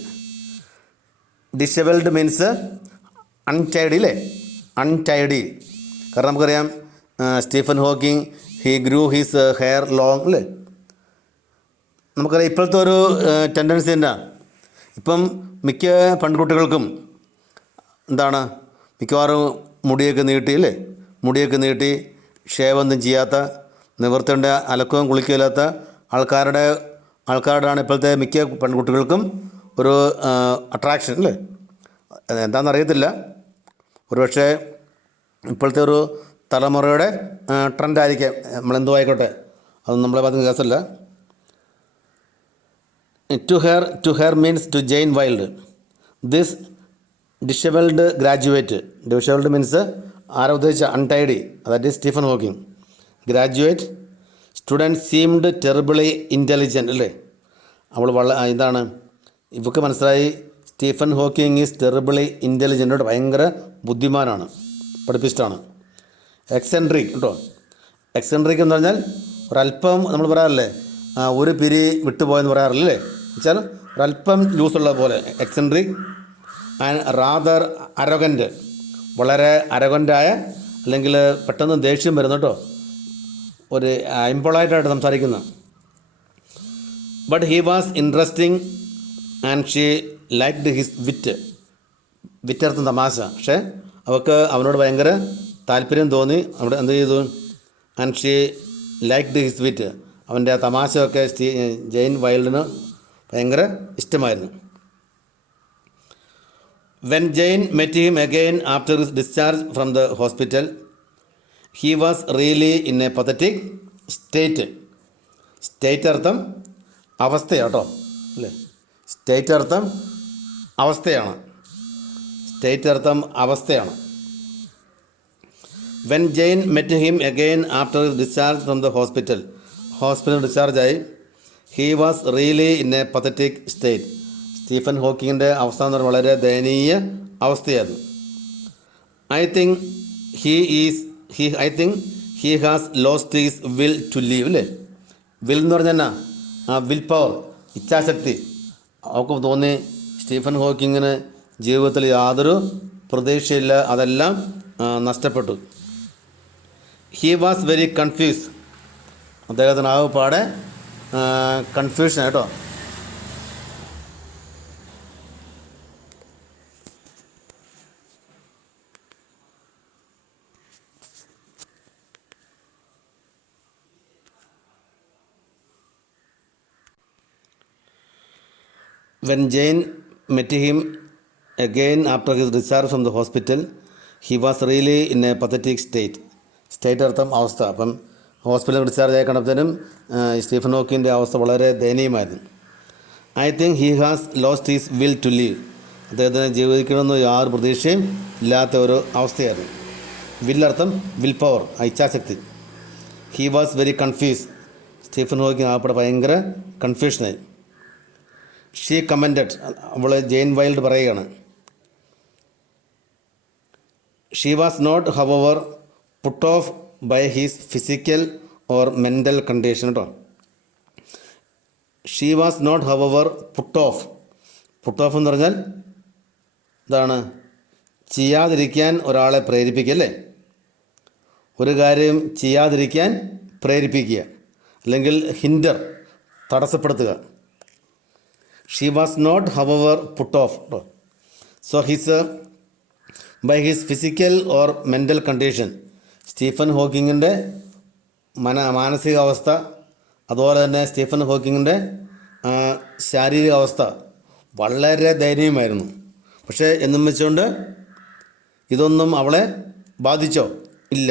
Dishevelled means untidy അല്ലേ? അൺടൈഡി. കാരണം നമുക്കറിയാം Stephen Hawking he grew his hair long അല്ലേ? നമുക്കറിയാം ഇപ്പോഴത്തെ ഒരു ടെൻഡൻസി എന്താ? ഇപ്പം മിക്ക പെൺകുട്ടികൾക്കും എന്താണ്, മിക്കവാറും മുടിയൊക്കെ നീട്ടി അല്ലേ? മുടിയൊക്കെ നീട്ടി ഷേവൊന്നും ചെയ്യാത്ത, നിവൃത്തിൻ്റെ അലക്കവും കുളിക്കില്ലാത്ത ആൾക്കാരുടെയാണ് ഇപ്പോഴത്തെ മിക്ക പെൺകുട്ടികൾക്കും ഒരു അട്രാക്ഷൻ അല്ലേ? എന്താണെന്നറിയത്തില്ല. ഒരുപക്ഷെ ഇപ്പോഴത്തെ ഒരു തലമുറയുടെ ട്രെൻഡായിരിക്കാം. നമ്മളെന്തോ ആയിക്കോട്ടെ, അതൊന്നും നമ്മളെ ഭാഗത്ത് കേസല്ല. To her means to Jane Wilde. This disheveled graduate. Disheveled means ആരെ ഉദ്ദേശിച്ച അൺടൈഡി, അതായത് Stephen Hawking. Graduate student seemed terribly intelligent അല്ലേ? അവൾ ഇതാണ് ഇവർക്ക് മനസ്സിലായി, Stephen Hawking is terribly intelligent. ഭയങ്കര ബുദ്ധിമാനാണ്, പഠിപ്പിസ്റ്റാണ്. എക്സെൻട്രിക് കേട്ടോ. എക്സെൻട്രിക് എന്ന് പറഞ്ഞാൽ ഒരല്പം നമ്മൾ പറയാറില്ലേ, ഒരു പിരി വിട്ടുപോയെന്ന് പറയാറില്ലേ? വെച്ചാൽ ഒരല്പം ലൂസുള്ള പോലെ എക്സെൻട്രിക്. ആൻഡ് റാദർ അരഗൻ്റ്, വളരെ അരഗൻ്റായ, അല്ലെങ്കിൽ പെട്ടെന്ന് ദേഷ്യം വരുന്നു കേട്ടോ, ഒരു ഇംപൊളൈറ്റായിട്ട് സംസാരിക്കുന്ന. But he was interesting and she liked his വിറ്റ്. വിറ്റർത്ഥം തമാശ. പക്ഷേ അവനോട് ഭയങ്കര താല്പര്യം തോന്നി. അവിടെ എന്ത് ചെയ്തു? ആൻഡ് ഷീ ലൈക്ഡ് ഹിസ് വിറ്റ്. അവൻ്റെ ആ തമാശയൊക്കെ ജെയിൻ വൈൽഡിന് ഭയങ്കര ഇഷ്ടമായിരുന്നു. When Jane met him again after his discharge from the hospital, he was really in a pathetic state. State അർത്ഥം അവസ്ഥയാട്ടോ അല്ലേ? സ്റ്റേറ്റ് അർത്ഥം അവസ്ഥയാണ്. സ്റ്റേറ്റ് അർത്ഥം അവസ്ഥയാണ്. When Jane met him again after his discharge from the hospital, hospital ഡിസ്ചാർജായി. He was really in a pathetic state. Stephen ഹോക്കിങ്ങിൻ്റെ അവസ്ഥ എന്ന് പറഞ്ഞാൽ വളരെ ദയനീയ അവസ്ഥയായിരുന്നു. I think he has lost his will to live അല്ലേ? വിൽ എന്ന് പറഞ്ഞാൽ എന്നാ? വിൽ പവർ, ഇച്ഛാശക്തി. അവർക്ക് തോന്നി സ്റ്റീഫൻ ഹോക്കിങ്ങിന് ജീവിതത്തിൽ യാതൊരു പ്രതീക്ഷയില്ല, അതെല്ലാം നഷ്ടപ്പെട്ടു. He was very confuse. അദ്ദേഹത്തിന് ആകെപ്പാടെ കൺഫ്യൂഷൻ കേട്ടോ. When Jane met him again after his discharge from the hospital, he was really in a pathetic state. State അർത്ഥം അവസ്ഥ. അപ്പം ഹോസ്പിറ്റലിൽ ഡിസ്ചാർജ് ആയി കണ്ടപ്പോഴത്തേനും സ്റ്റീഫൻ ഹോക്കിൻ്റെ അവസ്ഥ വളരെ ദയനീയമായിരുന്നു. I think he has lost his will to live. അദ്ദേഹത്തിന് ജീവിക്കണമെന്ന് യാതൊരു പ്രതീക്ഷയും ഇല്ലാത്ത ഒരു അവസ്ഥയായിരുന്നു. വില്ലർത്ഥം വിൽ പവർ, ഇച്ഛാശക്തി. He was very confuse. Stephen Hawking ആപ്പടെ ഭയങ്കര കൺഫ്യൂഷനായി. ഷീ കമൻറ്റഡ്, അവൾ ജെയിൻ വൈൽഡ് പറയുകയാണ്. She was not however put off by his physical or mental condition കേട്ടോ. She was not however put off. Put off എന്ന് പറഞ്ഞാൽ എന്താണ്? ചെയ്യാതിരിക്കാൻ ഒരാളെ പ്രേരിപ്പിക്കല്ലേ? ഒരു കാര്യം ചെയ്യാതിരിക്കാൻ പ്രേരിപ്പിക്കുക, അല്ലെങ്കിൽ ഹിൻഡർ, തടസ്സപ്പെടുത്തുക. She was not however put off. So by his physical or mental condition, Stephen ഹോക്കിങ്ങിൻ്റെ മാനസികാവസ്ഥ അതുപോലെ തന്നെ സ്റ്റീഫൻ ഹോക്കിങ്ങിൻ്റെ ശാരീരികാവസ്ഥ വളരെ ദയനീയമായിരുന്നു. പക്ഷേ എന്നും വെച്ചുകൊണ്ട് ഇതൊന്നും അവളെ ബാധിച്ചോ? ഇല്ല.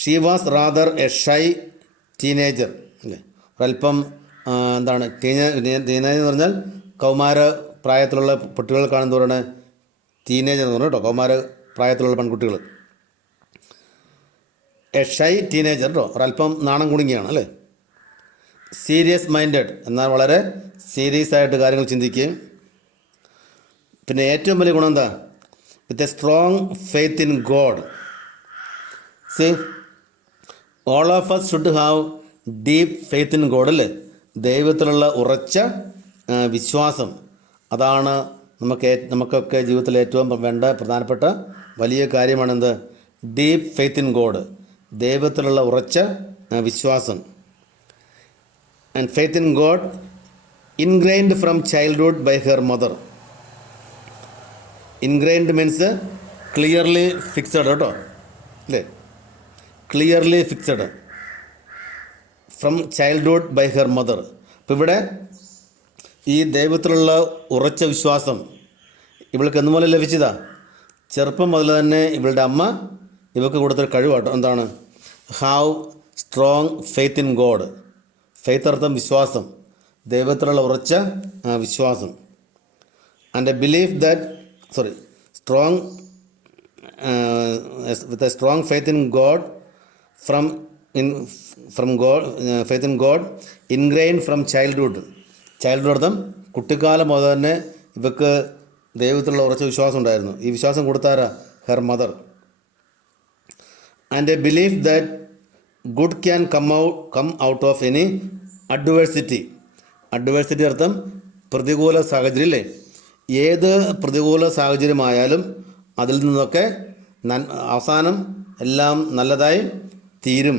She was rather A shy teenager അല്ലേ, ഒരല്പം എന്താണ് ടീനേജർ എന്ന് പറഞ്ഞാൽ കൗമാര പ്രായത്തിലുള്ള കുട്ടികൾ കാണുന്നതോടെ ടീനേജർ എന്ന് പറഞ്ഞു കേട്ടോ, കൗമാര പ്രായത്തിലുള്ള പെൺകുട്ടികൾ. എ ഷൈ ടീനേജർ കേട്ടോ, ഒരല്പം നാണം കുടുങ്ങിയാണ് അല്ലേ. സീരിയസ് മൈൻഡഡ് എന്നാൽ വളരെ സീരിയസ് ആയിട്ട് കാര്യങ്ങൾ ചിന്തിക്കുകയും, പിന്നെ ഏറ്റവും വലിയ ഗുണം എന്താ? With a strong faith in God. C all of us should have deep faith in God അല്ലേ. ദൈവത്തിലുള്ള ഉറച്ച വിശ്വാസം, അതാണ് നമുക്കൊക്കെ ജീവിതത്തിൽ ഏറ്റവും വേണ്ട പ്രധാനപ്പെട്ട വലിയ കാര്യമാണെന്ത്? ഡീപ്പ് ഫെയ്ത്ത് ഇൻ ഗോഡ്, ദൈവത്തിലുള്ള ഉറച്ച വിശ്വാസം. And faith in God ingrained from childhood by her mother. Ingrained means clearly fixed കേട്ടോ അല്ലേ, clearly fixed from childhood by her mother. അപ്പോൾ ഇവിടെ ഈ ദൈവത്തിലുള്ള ഉറച്ച വിശ്വാസം ഇവൾക്ക് എന്നുപോലെ ലഭിച്ചതാ? ചെറുപ്പം മുതൽ തന്നെ ഇവളുടെ അമ്മ ഇവൾക്ക് കൊടുത്തൊരു കഴിവാട്ടോ. എന്താണ്? Have strong faith in God. Faith അർത്ഥം വിശ്വാസം, ദൈവത്തിലുള്ള ഉറച്ച വിശ്വാസം. And a belief that strong with a strong faith in God from God, faith in God ingrained from childhood. അർത്ഥം കുട്ടിക്കാലം മുതൽ തന്നെ ഇവർക്ക് ദൈവത്തിലുള്ള ഉറച്ച വിശ്വാസം ഉണ്ടായിരുന്നു. ഈ വിശ്വാസം കൊടുത്താരാ? Her mother. And a belief that good can come out of any adversity. Adversity അർത്ഥം പ്രതികൂല സാഹചര്യം അല്ലേ. ഏത് പ്രതികൂല സാഹചര്യമായാലും അതിൽ നിന്നൊക്കെ അവസാനം എല്ലാം നല്ലതായി തീരും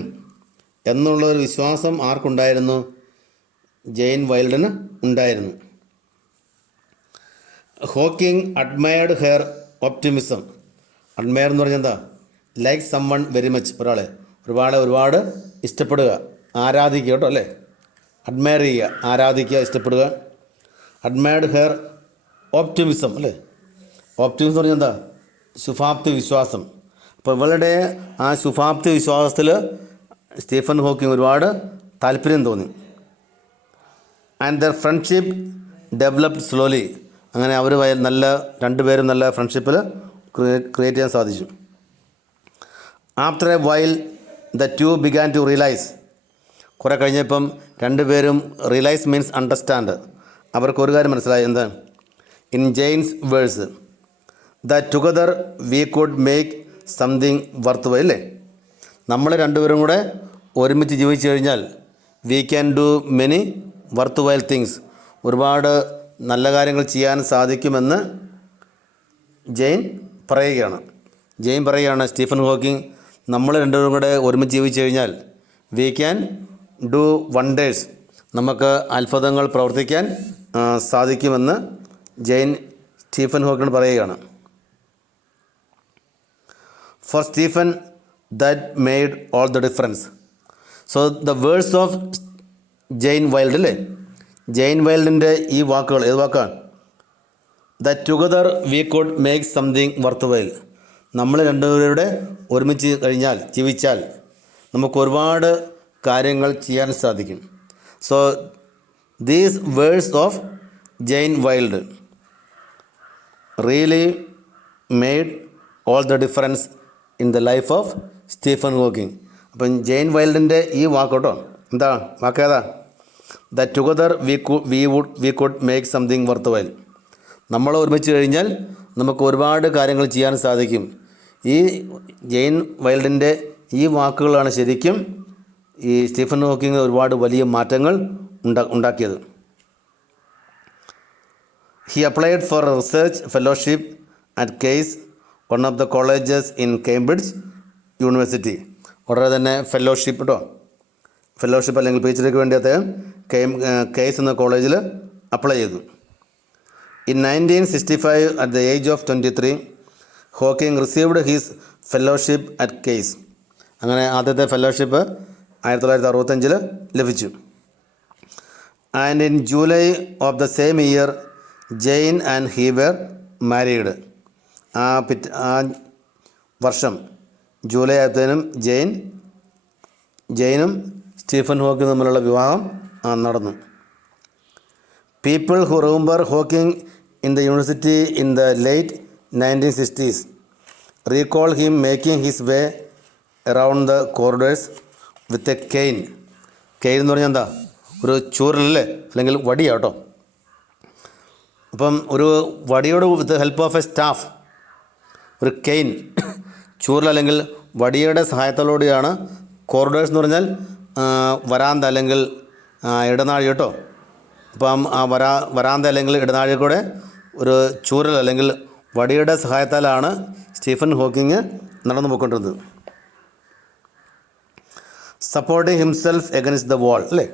എന്നുള്ളൊരു വിശ്വാസം ആർക്കുണ്ടായിരുന്നു? ജെയിൻ വൈൽഡിന് ഉണ്ടായിരുന്നു. Hawking admired her optimism. Admire എന്ന് പറഞ്ഞാൽ എന്താ? Like someone very much, ഒരാളെ ഒരുപാട് ഇഷ്ടപ്പെടുക, ആരാധിക്കുക കേട്ടോ അല്ലേ. അഡ്മയർ ചെയ്യുക, ആരാധിക്കുക, ഇഷ്ടപ്പെടുക. അഡ്മയർഡ് ഹെയർ ഓപ്റ്റിമിസം അല്ലേ. ഓപ്റ്റിമിസം എന്ന് പറഞ്ഞാൽ എന്താ? ശുഭാപ്തി വിശ്വാസം. അപ്പോൾ ഇവളുടെ ആ ശുഭാപ്തി വിശ്വാസത്തിൽ സ്റ്റീഫൻ ഹോക്കിംഗ് ഒരുപാട് താല്പര്യം തോന്നി. And their friendship developed slowly. അങ്ങനെ അവർ രണ്ടുപേരും നല്ല ഫ്രണ്ട്ഷിപ്പിൽ ക്രിയേറ്റ് ചെയ്യാൻ സാധിച്ചു. After a while the two began to realise. കുറേ കഴിഞ്ഞപ്പം രണ്ടുപേരും റിയലൈസ് മീൻസ് അണ്ടർസ്റ്റാൻഡ്. അവർക്ക് ഒരു കാര്യം മനസ്സിലായി. എന്താ? In Jane's words that together we could make something worthwhile അല്ലേ. നമ്മൾ രണ്ടുപേരും കൂടെ ഒരുമിച്ച് ജീവിച്ചു കഴിഞ്ഞാൽ we can do many worthwhile things. ഒരുപാട് നല്ല കാര്യങ്ങൾ ചെയ്യാൻ സാധിക്കുമെന്ന് ജെയിൻ പറയുകയാണ്. സ്റ്റീഫൻ ഹോക്കിംഗ് നമ്മൾ രണ്ടുപേരും കൂടെ ഒരുമിച്ച് ജീവിച്ചു കഴിഞ്ഞാൽ വി ക്യാൻ ഡു വണ്ടേഴ്സ്, നമുക്ക് അത്ഭുതങ്ങൾ പ്രവർത്തിക്കാൻ സാധിക്കുമെന്ന് ജെയിൻ സ്റ്റീഫൻ ഹോക്കിങ്ങിനോട് പറയുകയാണ്. For Stephen that made all the difference. So the words of Jane Wilde അല്ലേ. ജെയിൻ വൈൽഡിൻ്റെ ഈ വാക്കുകൾ, ഏത് വാക്കാണ്? That together we could make something worthwhile. നമ്മൾ രണ്ടുപേരുടെ ഒരുമിച്ച് ജീവിച്ചാൽ നമുക്ക് ഒരുപാട് കാര്യങ്ങൾ ചെയ്യാൻ സാധിക്കും. So these words of Jane Wilde really made all the difference in the life of Stephen Hawking. അപ്പം ജെയിൻ വൈൽഡിൻ്റെ ഈ വാക്കോട്ടോ, എന്താ വാക്കേതാ? That together we could make something worthwhile. നമ്മൾ ഒരുമിച്ച് കഴിഞ്ഞാൽ നമുക്ക് ഒരുപാട് കാര്യങ്ങൾ ചെയ്യാൻ സാധിക്കും. ഈ ജെയിൻ വൈൽഡിൻ്റെ ഈ വാക്കുകളാണ് ശരിക്കും ഈ സ്റ്റീഫൻ ഹോക്കിംഗ് ഒരുപാട് വലിയ മാറ്റങ്ങൾ ഉണ്ടാക്കിയത്. He applied for a research fellowship at Case, one of the colleges in Cambridge University. ഉടനെ തന്നെ ഫെലോഷിപ്പ് ഫെലോഷിപ്പ് അല്ലെങ്കിൽ പി എച്ച് ഡിക്ക് വേണ്ടി അദ്ദേഹം കേസ് എന്ന കോളേജിൽ അപ്ലൈ ചെയ്തു. In 1965 at the age of 23 Hawking received his fellowship at Caius. അങ്ങനെ ആദ്യത്തെ ഫെലോഷിപ്പ് 1965 ലഭിച്ചു. And in July of the same year Jane and he were married. ആ വർഷം ജൂലൈ ആയപ്പോഴത്തേനും ജെയിനും സ്റ്റീഫൻ ഹോക്കിങ് തമ്മിലുള്ള വിവാഹം നടന്നു. People who remember Hawking in the university in the late 1960s recall him making his way around the corridors with a cane. Cane എന്ന് പറഞ്ഞാൽ എന്താ? ഒരു ചൂരലല്ലേ, അല്ലെങ്കിൽ വടിയാട്ടോ. അപ്പം ഒരു വടിയോട് with help of a staff, ഒരു കെയിൻ, ചൂരൽ അല്ലെങ്കിൽ വടിയുടെ സഹായത്തോടുകൂടിയാണ് കോറിഡേഴ്സ് എന്ന് പറഞ്ഞാൽ വരാന്ത അല്ലെങ്കിൽ ഇടനാഴി കേട്ടോ. അപ്പം ആ വരാന്ത അല്ലെങ്കിൽ ഇടനാഴി കൂടെ ഒരു ചൂരൽ അല്ലെങ്കിൽ വടിയുടെ സഹായത്താലാണ് സ്റ്റീഫൻ ഹോക്കിങ് നടന്നു പോയിക്കൊണ്ടിരുന്നത്. Supporting himself against the wall അല്ലേ.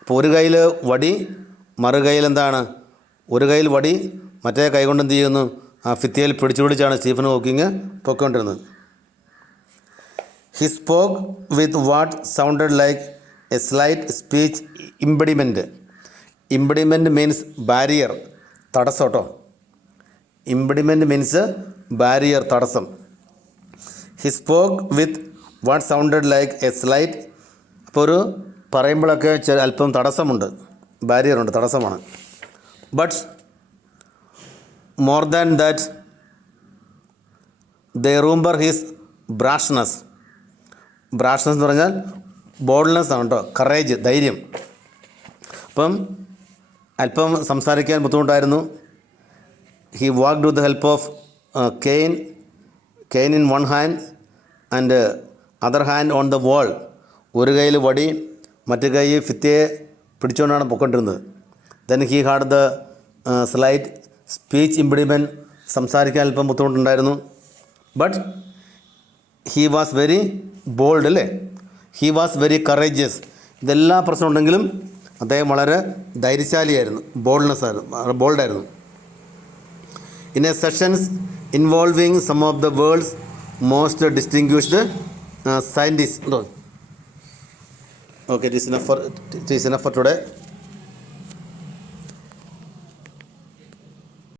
അപ്പോൾ ഒരു കയ്യിൽ വടി, മറു കയ്യിൽ എന്താണ്? ഒരു കയ്യിൽ വടി, മറ്റേ കൈ കൊണ്ട് എന്ത് ചെയ്യുന്നു? ആ ഭിത്തിയിൽ പിടിച്ചാണ് സ്റ്റീഫൻ ഹോക്കിങ് പൊയ്ക്കൊണ്ടിരുന്നത്. He spoke with what sounded like a slight speech impediment. Impediment means barrier, തടസ്സം കേട്ടോ. ഇംപെഡിമെൻറ്റ് മീൻസ് ബാരിയർ, തടസ്സം. He spoke with what sounded like a slight. അപ്പോൾ ഒരു പറയുമ്പോഴൊക്കെ അല്പം തടസ്സമുണ്ട്, ബാരിയറുണ്ട്, തടസ്സമാണ്. But more than that they remember his brashness. Brashness എന്ന് പറഞ്ഞാൽ ബോൾഡ്നെസ് ആണ് കേട്ടോ, കറേജ്, ധൈര്യം. അപ്പം അല്പം സംസാരിക്കാൻ ബുദ്ധിമുട്ടായിരുന്നു. He walked with the help of cane in one hand and other hand on the wall. ഒരു കയ്യിൽ വടി, മറ്റു കൈ ഭിത്തിയെ പിടിച്ചുകൊണ്ടാണ് പൊയ്ക്കൊണ്ടിരുന്നത്. Then he had the slight speech impediment. സംസാരിക്കാൻ അല്പം ബുദ്ധിമുട്ടുണ്ടായിരുന്നു. But he was very bold അല്ലേ. He was very courageous. ഇതെല്ലാ പ്രശ്നമുണ്ടെങ്കിലും അദ്ദേഹം വളരെ ധൈര്യശാലിയായിരുന്നു, ബോൾഡായിരുന്നു. In a sessions involving some of the world's most distinguished scientists. Okay, it is enough for today.